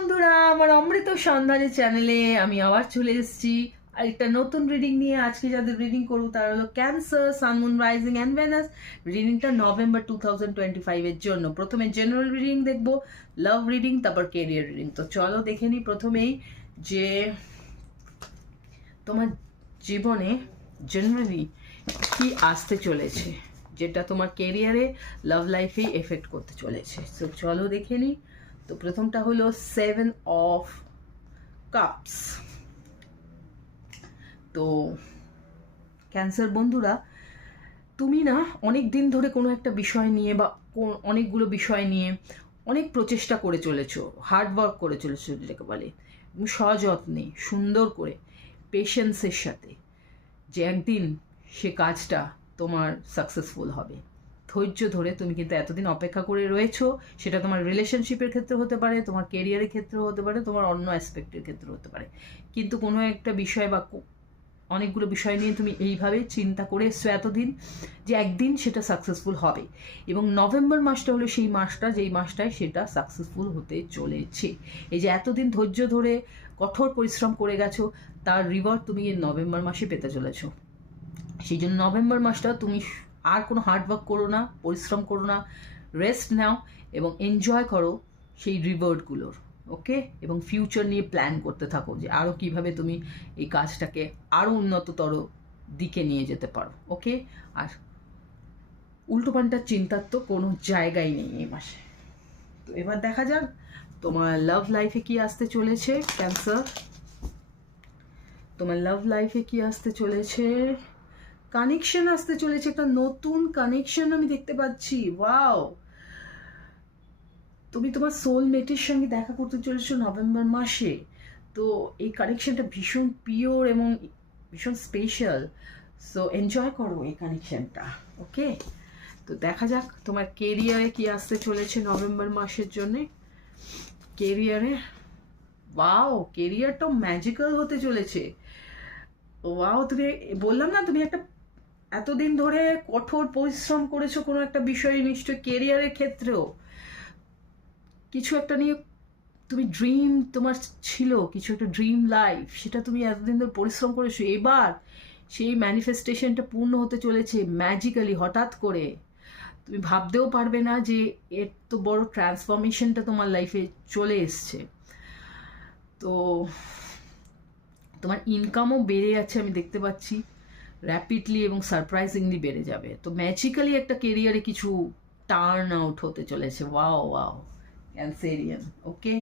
বন্ধুরা, আমার অমৃত সন্ধানী চ্যানেলে আমি আবার চলে এসেছি আরেকটা নতুন রিডিং নিয়ে। আজকে যাদের রিডিং করবো তারা হলো cancer, sun, moon, rising and Venus. রিডিংটা নভেম্বর 2025 এর জন্য। প্রথমে জেনারেল রিডিং দেখবো, লাভ রিডিং, তারপর কেরিয়ার রিডিং। তো চলো দেখে নিই প্রথমেই যে তোমার জীবনে জেনারেলি কি আসতে চলেছে, যেটা তোমার কেরিয়ারে, লাভ লাইফে এফেক্ট করতে চলেছে। তো চলো দেখে নিই। তো প্রথমটা হলো 7 অফ কাপস। তো ক্যান্সার বন্ধুরা, তুমি না অনেক দিন ধরে কোনো একটা বিষয় নিয়ে বা অনেকগুলো বিষয় নিয়ে অনেক প্রচেষ্টা করে চলেছো, হার্ড ওয়ার্ক করে চলেছো, যেটাকে বলে সযত্নে, সুন্দর করে, পেশেন্সের সাথে, যে একদিন সে কাজটা তোমার সাকসেসফুল হবে। ধৈর্য ধরে তুমি কিন্তু এতদিন অপেক্ষা করে রয়েছো। সেটা তোমার রিলেশনশিপের ক্ষেত্রে হতে পারে, তোমার কেরিয়ারের ক্ষেত্রেও হতে পারে, তোমার অন্য অ্যাসপেক্টের ক্ষেত্রে হতে পারে। কিন্তু কোনো একটা বিষয় বা অনেকগুলো বিষয় নিয়ে তুমি এইভাবে চিন্তা করে এসছো এতদিন, যে একদিন সেটা সাকসেসফুল হবে। এবং নভেম্বর মাসটা হলো সেই মাসটা, যেই মাসটায় সেটা সাকসেসফুল হতে চলেছে। এই যে এতদিন ধৈর্য ধরে কঠোর পরিশ্রম করে গেছো, তার রিওয়ার্ড তুমি এই নভেম্বর মাসে পেতে চলেছো। সেই জন্য নভেম্বর মাসটা তুমি আর কোনো হার্ডওয়ার্ক করো না, পরিশ্রম করো না, রেস্ট নাও এবং এনজয় করো সেই রিওয়ার্ডগুলোর। ওকে? এবং ফিউচার নিয়ে প্ল্যান করতে থাকো যে আরও কীভাবে তুমি এই কাজটাকে আরও উন্নততর দিকে নিয়ে যেতে পারো। ওকে? আর উল্টোপাল্টা চিন্তার তো কোনো জায়গাই নেই এই মাসে। তো এবার দেখা যাক তোমার লাভ লাইফে কি আসতে চলেছে ক্যান্সার। তোমার লাভ লাইফে কি আসতে চলেছে? কানেকশন আসতে চলেছে, একটা নতুন কানেকশন আমি দেখতে পাচ্ছি। ওয়াও! তুমি তোমার সোলমেটের সঙ্গে দেখা করতে চলেছো নভেম্বর মাসে। তো এই কানেকশনটা ভীষণ পিওর এবং ভীষণ স্পেশাল। সো এনজয় করো এই কানেকশনটা। ওকে? তো দেখা যাক তোমার কেরিয়ারে কি আসতে চলেছে নভেম্বর মাসের জন্যে। কেরিয়ারে ওয়াও, কেরিয়ারটাও ম্যাজিক্যাল হতে চলেছে। ওয়াও, তুমি বললাম না, তুমি একটা এতদিন ধরে কঠোর পরিশ্রম করেছো কোনো একটা বিষয়ে, নিশ্চয় কেরিয়ারের ক্ষেত্রেও কিছু একটা নিয়ে তুমি ড্রিম তোমার ছিল, কিছু একটা ড্রিম লাইফ, সেটা তুমি এতদিন ধরে পরিশ্রম করেছো। এবার সেই ম্যানিফেস্টেশনটা পূর্ণ হতে চলেছে ম্যাজিক্যালি, হঠাৎ করে। তুমি ভাবতেও পারবে না যে এত বড় ট্রান্সফরমেশনটা তোমার লাইফে চলে এসছে। তো তোমার ইনকামও বেড়ে যাচ্ছে আমি দেখতে পাচ্ছি, র্যাপিডলি এবং সারপ্রাইজিংলি বেড়ে যাবে। তো ম্যাজিক্যালি একটা কেরিয়ারে কিছু টার্ন আউট হতে চলেছে। Wow wow Cancerian. ওকে?